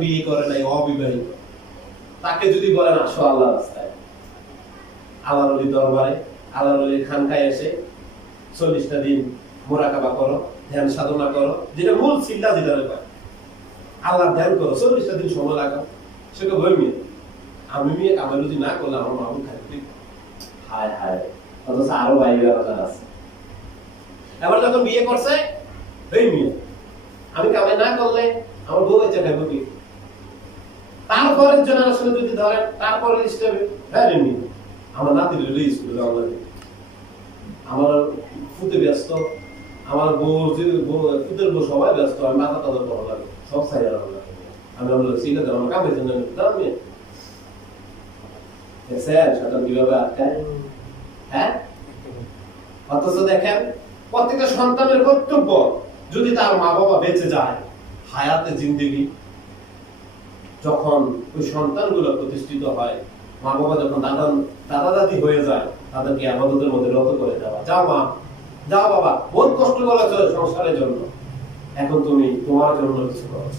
বিয়ে করে নাই, অবিবাহিত, তাকে যদি বলেন আসো আল্লাহ রাস্তায়, আল্লাহর ওলির দরবারে, আল্লাহর ওলির খানকায় এসে 40টা দিন মুরাকাবা করো, ধ্যান সাধনা করো, যেটা মূল চিন্তা যেটা আল্লাহর ধ্যান করো, 40টা দিন সময় লাগাও, সেটা বই মেয়ে আমি মেয়ে কামাই রুজি না করলে আমার মামুন খাইতে হায় হায়, অথচ আরো বাইরে আছে। এবার যখন বিয়ে করছে, এই মেয়ে আমি কামাই না করলে আমার বউ বেঁচে খাইব কি? তারপরের জেনারেশনে যদি ধরেন, তারপরে স্টেপে হ্যাঁ রেমি আমার নাতি স্কুলে যাওয়া লাগে, আমার ফুটে ব্যস্ত, আমার বউ ফুটের বউ সবাই ব্যস্ত, আমি মাথা তাদের করা লাগে, সব সাইড লাগে, আমি বললাম শিখে দেবো আমার কামের জন্য দাম নিয়ে কিভাবে আটকায়। হ্যাঁ, অথচ দেখেন প্রত্যেকটা সন্তানের কর্তব্য, যদি তার মা বাবা বেঁচে যায়, হায়াতে জিন্দেগি যখন ওই সন্তানগুলো প্রতিষ্ঠিত হয়, মা বাবা যখন দাদা দাদি হয়ে যায়, তাদেরকে আমাদের মধ্যে রত করে দেওয়া, যাও মা যাও বাবা, বহুত কষ্ট করেছ সংসারের জন্য, এখন তুমি তোমার জন্য কিছু করো।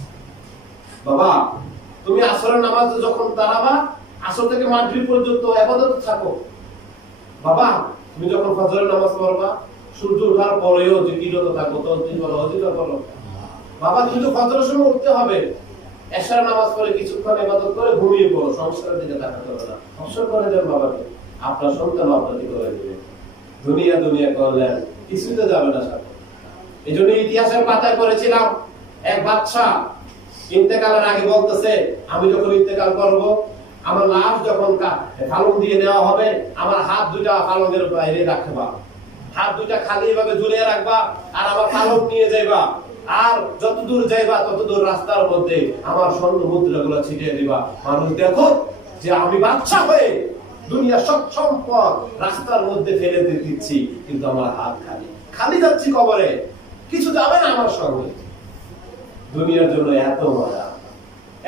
বাবা তুমি আসরের নামাজ যখন দাঁড়াবা, আসর থেকে মাগরিব পর্যন্ত ইবাদত থাকো। বাবা তুমি যখন ফজরের নামাজ পড়বা, সূর্য ওঠার পরেও জিকিরত থাকো, তাসবিহ করো, ওযিফা করো। বাবা তুমি তো ফজরের সময় উঠতে হবে, এশার নামাজ পড়ে কিছুক্ষণ ইবাদত করে ঘুমিয়ে পড়ো, সংসারের দিকে তাকাতে হবে না। অবসর করে দেন বাবাকে, আপনার সন্তান আপনাকে করে দেবে। দুনিয়া করলেন, কিছুই তো যাবে না সাথে। এই জন্য ইতিহাসের পাতায় পড়েছিলাম, এক বাদশা ইন্তেকালের আগে বলতেছে, আমি যখন ইন্তেকাল করব, আমার লাশ যখন পালং দিয়ে নেওয়া হবে, আমার হাত দুইটা পালঙের বাইরে রাখবা, হাত দুইটা খালি ভাবে ঝুলিয়ে রাখবা, আর আমার পালং নিয়ে যাইবা, আর যত দূর যাইবা তত দূর রাস্তার মধ্যে আমার স্বর্ণ মুদ্রাগুলো ছিটিয়ে দিবা। মানুষ দেখো যে আমি বাদশা হয়ে দুনিয়ার সব সম্পদ রাস্তার মধ্যে ফেলে দিচ্ছি, কিন্তু আমার হাত খালি যাচ্ছি কবরে, কিছু যাবে না আমার সঙ্গে। দুনিয়ার জন্য এত মজা।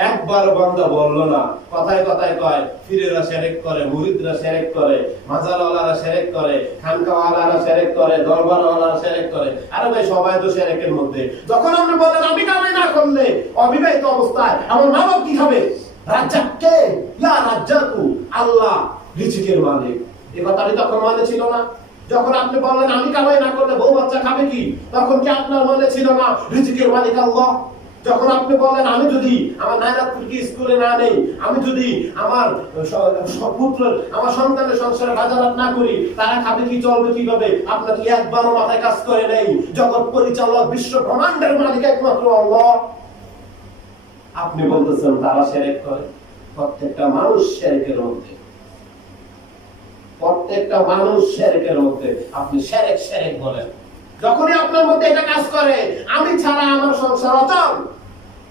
একবার বান্দা বললো না, কথায় কথায় কয় ফিরেরা শিরক করে, মুরিদরা শিরক করে, মাজারওয়ালারা শিরক করে, খানকাওয়ালারা শিরক করে, দরবারওয়ালারা শিরক করে। আরে ভাই সবাই তো শিরকের মধ্যে। যখন আপনি বলেন আমি কামাই না করলে অবিবাহিত অবস্থায় আমার মা বাবা কি খাবে? রাজ্জাক কে? ইয়া রাজ্জাকু, আল্লাহ রিজিকের মালিক। এই কথাটি তখন মনে ছিল না? যখন আপনি বলেন আমি কামাই না করলে বউ বাচ্চা খাবে কি, তখন কি আপনার মনে ছিল না রিজিকের মালিক আল্লাহ? যখন আপনি বলেন আমি যদি আমার নাইরাতকে স্কুলে না নেই, আমি যদি আমার পুত্র আমার সন্তানের সংসারে বাজারাত না করি, তারা খাবে কি, চলবে কিভাবে? আপনার কি একবারও মাথায় কাজ করে নেই জগৎ পরিচালক বিশ্ব ব্রহ্মাণ্ডের মালিক একমাত্র আল্লাহ? আপনি বলতেছেন তারা শিরক করে। প্রত্যেকটা মানুষ শিরকের মধ্যে, প্রত্যেকটা মানুষ শিরকের মধ্যে। আপনি শিরক বলেন, যখনই আপনার মধ্যে এটা কাজ করে আমি ছাড়া আমার সংসার অচল,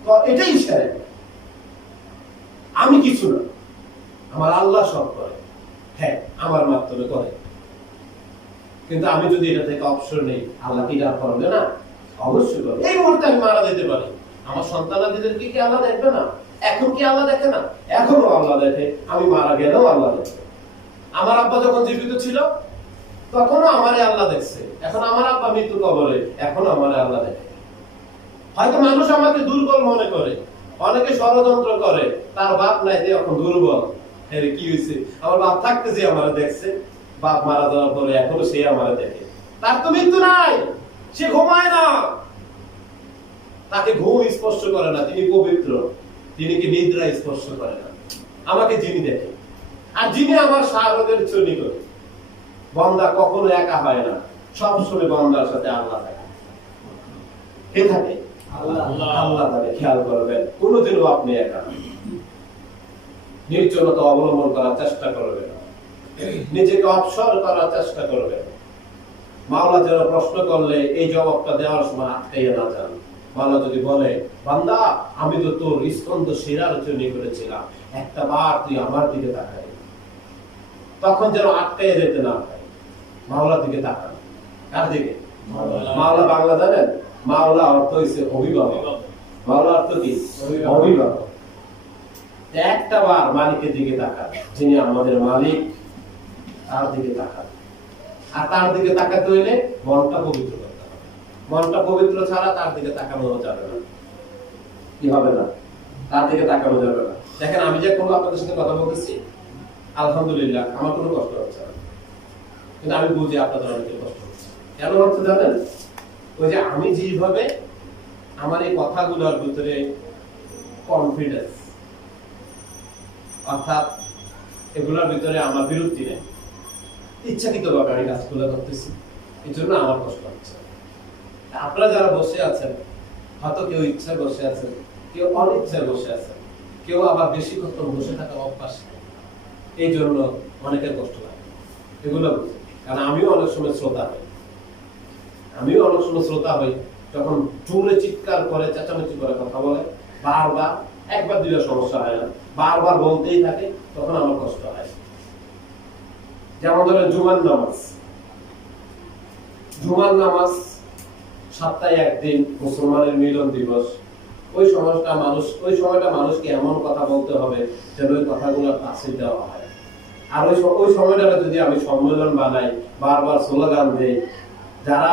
তো এটাই শিরক। আমি কিছু না, আমার আল্লাহ সব করে। হ্যাঁ আমার মাধ্যমে করে, কিন্তু আমি যদি এটা থেকে অবসর নেই, আল্লাহ কি আর করবে না? অবশ্যই করবে। এই মুহূর্তে আমি মারা যেতে পারি, আমার সন্তানাদিদেরকে কি আল্লাহ দেখবে না? এখন কি আল্লাহ দেখে না? এখনো আল্লাহ দেখে। আমি মারা গেলেও আল্লাহ দেখে। আমার আব্বা যখন জীবিত ছিল তখনও আমারে আল্লাহ দেখছে। এখন আমার আব্বা মৃত্যু কবরে, এখনো আমারে আল্লাহ দেখে। হয়তো মানুষ আমাকে দুর্বল মনে করে, অনেকে ষড়যন্ত্র করে, তার বাপ নাই যে এখন দুর্বল, এর কি হয়েছে? আমার বাপ থাকতে যে আমারে দেখছে, বাপ মারা যাওয়ার পরে এখনো সে আমারে দেখে। তার তো মৃত্যু নাই, সে ঘুমায় না, তাকে ঘুম স্পর্শ করে না, তিনি পবিত্র, তিনি কি নিদ্রা স্পর্শ করে না। আমাকে যিনি দেখে, আর যিনি আমার শাহরগের চুরি করে। বান্দা কখনো একা হয় না, সব সময় বান্দার সাথে আল্লাহ থাকে। কে থাকে? আল্লাহ থাকে। খেয়াল করবেন, কোনোদিনও আপনি একা না। নির্জনতা অবলম্বন করার চেষ্টা করবেন, নিজেকে অবসর করার চেষ্টা করবেন। মাওলা যেন প্রশ্ন করলে এই জবাবটা দেওয়ার সময় আটকাইয়া না যান। মাওলা যদি বলে বান্দা আমি তো তোর স্কন্দ শিরার জন্য করেছিলাম, একটা বার তুই আমার দিকে তাকাই, তখন যেন আটকাইয়া যেতে না হয়। মাওলার দিকে তাকান। কার দিকে? মাওলা বাংলা জানেন? মাওলা অর্থ হইছে অভিভাবক। মাওলা অর্থ কি? অভিভাবক। একটা বার মালিকের দিকে তাকান, যিনি আমাদের মালিক, তার দিকে তাকান। আর তার দিকে তাকাতে হইলে মনটা পবিত্র করতে হবে। মনটা পবিত্র ছাড়া তার দিকে তাকানো যাবে না। কি হবে না? তার দিকে তাকানো যাবে না। দেখেন আমি যে কোনো আপনাদের সাথে কথা বলতেছি, আলহামদুলিল্লাহ আমার কোনো কষ্ট হচ্ছে না, কিন্তু আমি বুঝি আপনাদের অনেকের কষ্ট হচ্ছে। কেন হচ্ছে জানেন? ওই যে আমি যেভাবে আমার এই কথাগুলোর ভিতরে কনফিডেন্স, অর্থাৎ এগুলোর ভিতরে আমার বিরক্তি নেই, ইচ্ছাকৃতভাবে আমি কাজগুলো করতেছি, এই জন্য আমার কষ্ট হচ্ছে। আপনারা যারা বসে আছেন, হয়তো কেউ ইচ্ছায় বসে আছেন, কেউ অনিচ্ছায় বসে আছেন, কেউ আবার বেশিক্ষণ বসে থাকার অভ্যাস নেই, এই জন্য অনেকের কষ্ট লাগে। এগুলো বুঝি, কারণ আমিও অনেক সময় শ্রোতা হই, যখন জোরে চিৎকার করে চেঁচামেচি করে কথা বলে, বারবার, একবার দুইবার সমস্যা হয় না, বারবার বলতেই থাকে, তখন আমার কষ্ট হয়। যেমন ধরেন জুমার নামাজ সপ্তাহে একদিন মুসলমানের মিলন দিবস, ওই সময়টা মানুষকে এমন কথা বলতে হবে যেন ওই কথাগুলো তাসির দেওয়া হয়। আর ওই সময়টা যদি আমি সম্মেলন বানাই, বারবার স্লোগান দেই, যারা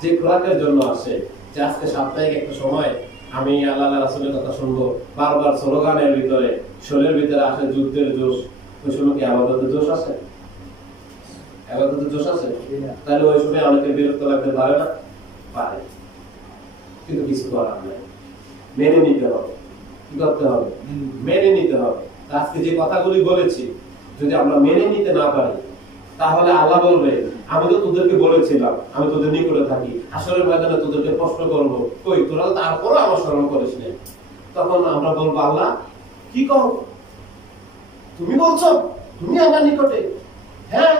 যে খোরাকের জন্য আসে, যে আজকে সাপ্তাহিক একটা সময় আমি আল্লাহ রাসূলের কথা শুনবো, বারবার স্লোগানের ভিতরে, শোলের ভিতরে আসে যুদ্ধের জোশ, ওই সময় কি আবাদতের জোশ আছে? তাহলে ওই সময় অনেকের বিরক্ত লাগতে পারে না? পারে, কিন্তু কিছু করার নাই, মেনে নিতে হবে। কি করতে হবে? মেনে নিতে হবে। আজকে যে কথাগুলি বলেছি যদি আমরা মেনে নিতে না পারি, তাহলে আল্লাহ বলবে আমি তো তোদেরকে বলেছিলাম, আমি তোদের নিকটে থাকি, হাসরের ময়দানে তোদেরকে প্রশ্ন করবো, কই তোরা তারপরও আমার স্মরণ করিস না। তখন আমরা বলবো আল্লাহ কি কর, তুমি বলছো তুমি আমার নিকটে? হ্যাঁ,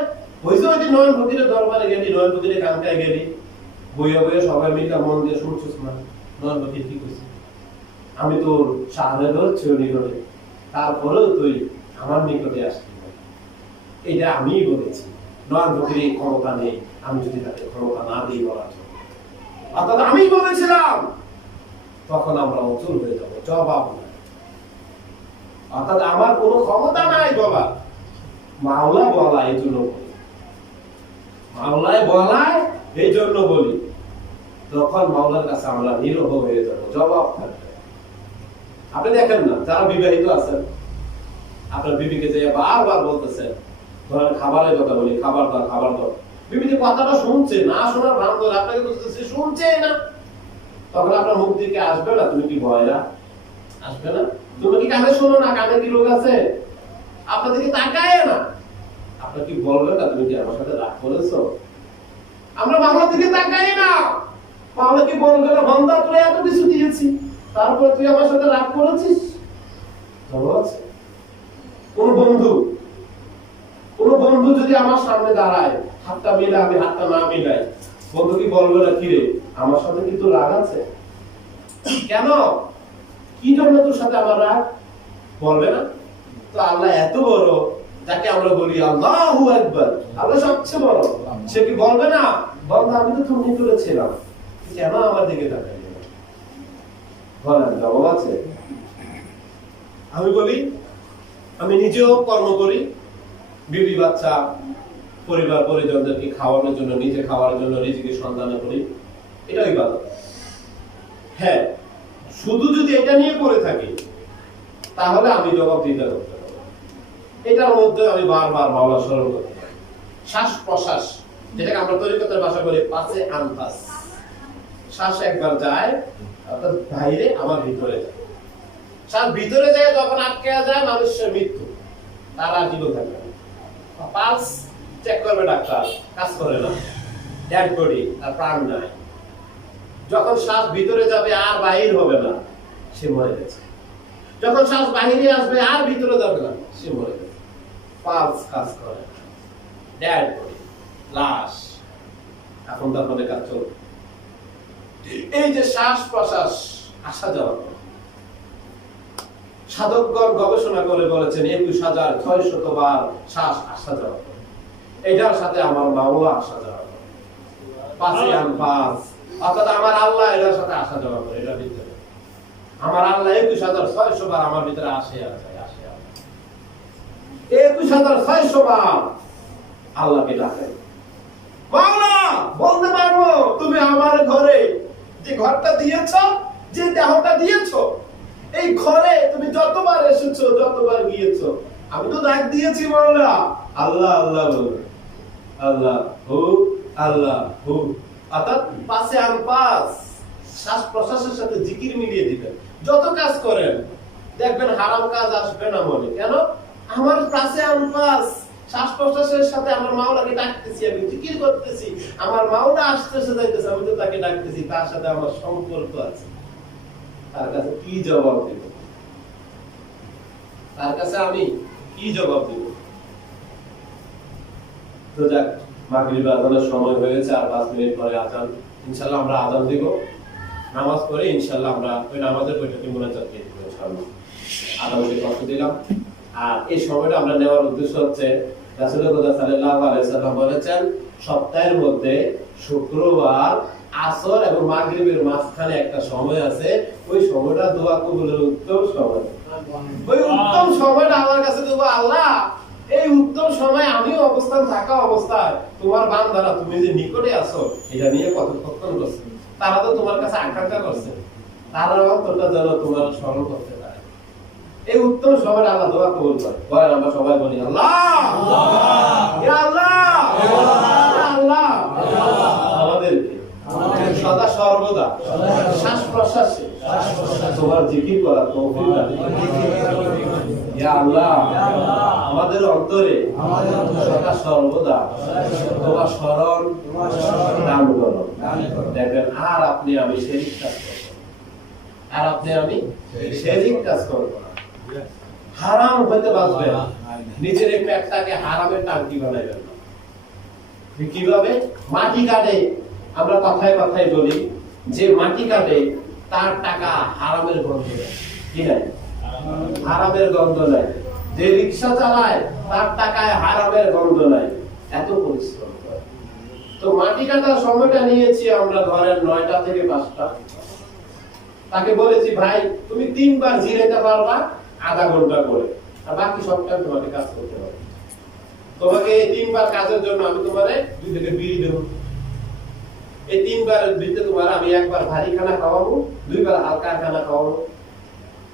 ওই যে ওই দিন নয়ন ফকিরের দরবারে গেলি, নয়ন ফকিরের কানকায় গেলি, বইয়ে সবাই মিলে মন দিয়ে শুনছিস না, নয়ন ফকির কি কইছে? আমি তোর শাহরেরও নিকটে, তারপরেও তুই আমার নিকটে আসলি। এটা আমিই বলেছি, নয়ন ফকির এই ক্ষমতা নেই, আমি যদি তাকে ক্ষমতা না দিই বলার জন্য, অর্থাৎ আমি বলেছিলাম, তখন আমরা অচল হয়ে যাবো, জবাব নাই। অর্থাৎ আমার কোনো ক্ষমতা নাই বলা, মাওলা বলা এই জন্য বলি, মাওলায় বলায় এই জন্য বলি। তখন মাওলার কাছে আমরা নীরব হয়ে যাবো, জবাব থাকবে। আপনি দেখেন না, যারা বিবাহিত আছেন, আপনার বিবিকে যে বারবার বলতেছেন, ধরেন খাবারের কথা বলি, খাবার দাও, বিবি যে কথাটা শুনছে, না শোনার ভান করে আপনাকে বলতেছে শুনছে না, তখন আপনার মুখ দিকে আসবে না? তুমি কি ভয় না? আসবে না? তুমি কি কানে শোনো না? কানে কি লোক আছে? আপনার দিকে তাকায় না, আপনার কি বলবে না তুমি কি আমার সাথে রাগ করেছো? আমরা বাংলার দিকে তাকাই না, তাহলে কি বলবে না বান্দা তোরে এত কিছু দিয়েছি, তারপরে তুই আমার সাথে রাগ করেছিস? ভালো আছে? কোন বন্ধু যদি আমার সামনে দাঁড়ায়, হাতটা মিলে আমি হাতটা না মিলাই, বন্ধু কি বলবে না কিরে আমার সাথে কি তোর রাগ আছে? কেন? কি জন্য তোর সাথে আমার রাগ? বলবে না? তো আল্লাহ এত বড়, যাকে আমরা বলি আল্লাহু আকবার, আল্লাহ সবচেয়ে বড়, সে কি বলবে না বান্দা আমি তো তুমি করেছিলাম, কেন আমার দিকে তাকাই? বলেন, জবাব আছে? আমি বলি, আমি নিজেও কর্ম করি, বিবি বাচ্চা পরিবার পরিজনদেরকে খাওয়ানোর জন্য, নিজে খাওয়ার জন্য রিজিকের সন্ধান করি, এটাই ইবাদত। হ্যাঁ, শুধু যদি এটা নিয়ে পড়ে থাকি তাহলে আমি জবাবদিহিতা করতে পারবো। এটার মধ্যে আমি বারবার মাওলা স্মরণ করতে পারি। শ্বাস প্রশ্বাস, যেটাকে আমরা তরিকতের ভাষা বলি পাঁচে আনফাস, শ্বাস একবার যায় অর্থাৎ বাইরে আবার ভিতরে যায়, শ্বাস ভিতরে যায় যখন আটকে যায় মানুষের মৃত্যু, তার আর জীবন থাকবে না। পালস চেক করবে ডাক্তার, কাজ করে না, ডেড বডি, তার প্রাণ নাই। যখন শ্বাস ভিতরে যাবে আর বাহির হবে না, সে মরে গেছে। যখন শ্বাস বাহিরে আসবে আর ভিতরে যাবে না, সে মরে গেছে। পালস কাজ করে, ডেড বডি, লাশ, এখন তারপরে কাজ চলবে। এই যে শ্বাস প্রশ্বাস আসা যাওয়া, সাধকগণ গবেষণা করে বলেছেন ২১,৬০০ বার শ্বাস আসা যাওয়া করে। এটার সাথে আমার মাওলা আসা যাওয়া করে, পাঁচে আনফাস, অর্থাৎ আমার আল্লাহ এটার সাথে আসা যাওয়া করে। এটার ভিতরে আমার আল্লাহ ২১,৬০০ বার আমার ভিতরে আসে আর যায়, আসে আর যায়। ২১,৬০০ বার আল্লাহকে ডাকে। মাওলা বলতে পারবো তুমি আমার ঘরে যে ঘরটা দিয়েছ, যে দেহটা দিয়েছ, এই ঘরে তুমি যতবার এসেছো, যতবার গিয়েছো, আমি তো ডাক দিয়েছি মাওলা, আল্লাহ আল্লাহ বলো, আল্লাহ হু, আল্লাহ হু। অর্থাৎ পাশে আনপাস শ্বাস প্রশ্বাসের সাথে জিকির মিলিয়ে দিবেন। যত কাজ করেন দেখবেন হারাম কাজ আসবে না মনে। কেন? আমার পাশে আনপাস শ্বাস প্রশ্বাসের সাথে আমার মাওলাকে ডাকতেছি, আমি জিকির করতেছি, আমার মাওলা আসতেছে যাইতেছে, আমি তো তাকে ডাকতেছি, তার সাথে আমার সম্পর্ক আছে। তার কাছে কি জবাব দেব? তার কাছে আমি কি জবাব দেব? তো যাক, মাগরিব আযানের সময় হয়েছে, আর 5 মিনিট পরে আযান। ইনশাআল্লাহ আমরা আযান দিব, নামাজ পড়ে ইনশাআল্লাহ আমরা ওই নামাজের বৈঠকে মুনাজাত করব ইনশাআল্লাহ। আদাবকে কষ্ট দিলাম। আর এই সময়টা আমরা নেওয়ার উদ্দেশ্য হচ্ছে রাসূলুল্লাহ সাল্লাল্লাহু আলাইহি সাল্লাম বলেছেন, সপ্তাহের মধ্যে শুক্রবার আসর এবং মাগরিবের মাঝখানে একটা সময় আছে, ওই সময়টা দোয়া কবুলের উত্তম সময়। ওই উত্তম সময়টা আমার কাছে দোয়া, আল্লাহ এই উত্তম সময় আমি অবস্থান থাকা অবস্থায় তোমার বান্দারা তুমি যে নিকটে আছো এটা নিয়ে কথোপকথন করছে, তারা তো তোমার কাছে আকাঙ্ক্ষা করছে, তারা অন্তরটা যেন তোমার স্মরণ করতে পারে। এই উত্তম সময় আল্লাহ দোয়া কবুল করে। বলেন আমরা সবাই বলি আল্লাহ ইয়া আল্লাহ ইয়া আল্লাহ। আমাদেরকে সদা সর্বদা শ্বাস প্রশ্বাসে তোমার জিকির করা তৌফিক দান করো। ইয়া আল্লাহ আমাদের অন্তরে সদা সর্বদা তোমার স্মরণ দান করো। দেখবেন আর আপনি আমি শিরক কাজ করব, আর আপনি আমি শিরক কাজ করব, হারাম হতে বাঁচবেন, নিজের পেটটাকে হারামের টাঙ্কি বানাইবেন না। কিভাবে? মাটি কাটে, আমরা কথায় কথায় বলি যে মাটি কাটে তার টাকা হারামের গন্ধ নেয়, কি নাই? হারামের গন্ধ নাই। যে রিকশা চালায় তার টাকায় হারামের গন্ধ নাই, এত পরিশ্রম করে। তো মাটি কাটার সময়টা নিয়েছি আমরা ধরেন 9টা থেকে 5টা। তাকে বলেছি ভাই তুমি 3 বার জিরাইতে পারবা আধা ঘন্টা করে, আর বাকি সবটা তোমাকে কাজ করতে হবে। তোমাকে এই 3 বার কাজের জন্য আমি তোমারে 2 থেকে বিড়ি দেব। এই 3 বারের ভিতরে তোমার আমি 1 বার ভারী খানা খাওয়াবো, 2 বার হালকা খানা খাওয়াবো।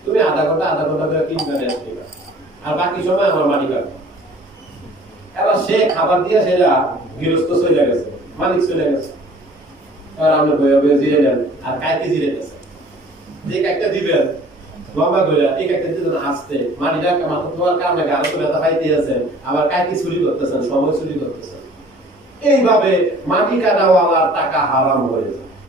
তুমি আধা ঘন্টা করে 3 বারে আসবে, আর বাকি সময় আমার মালিক কাটবে। এবার সে খাবার দিয়ে সেটা গৃহস্থ চলে গেছে, মালিক চলে গেছে। এবার আমরা বয়ে জিরে দেন, আর কাইতে জিরে গেছে, যে কাইটা দিবেন লম্বা করে এই কাইটা দিবেন আসতে, মাটিটা মাথা তোমার কারণে গাড়ি তো ব্যথা পাইতে আছেন, আবার কাইতে চুরি করতেছেন, সময় চুরি করতেছেন। এইভাবে মাটি কাটাওয়ালার টাকা হারাম হয়ে যায়।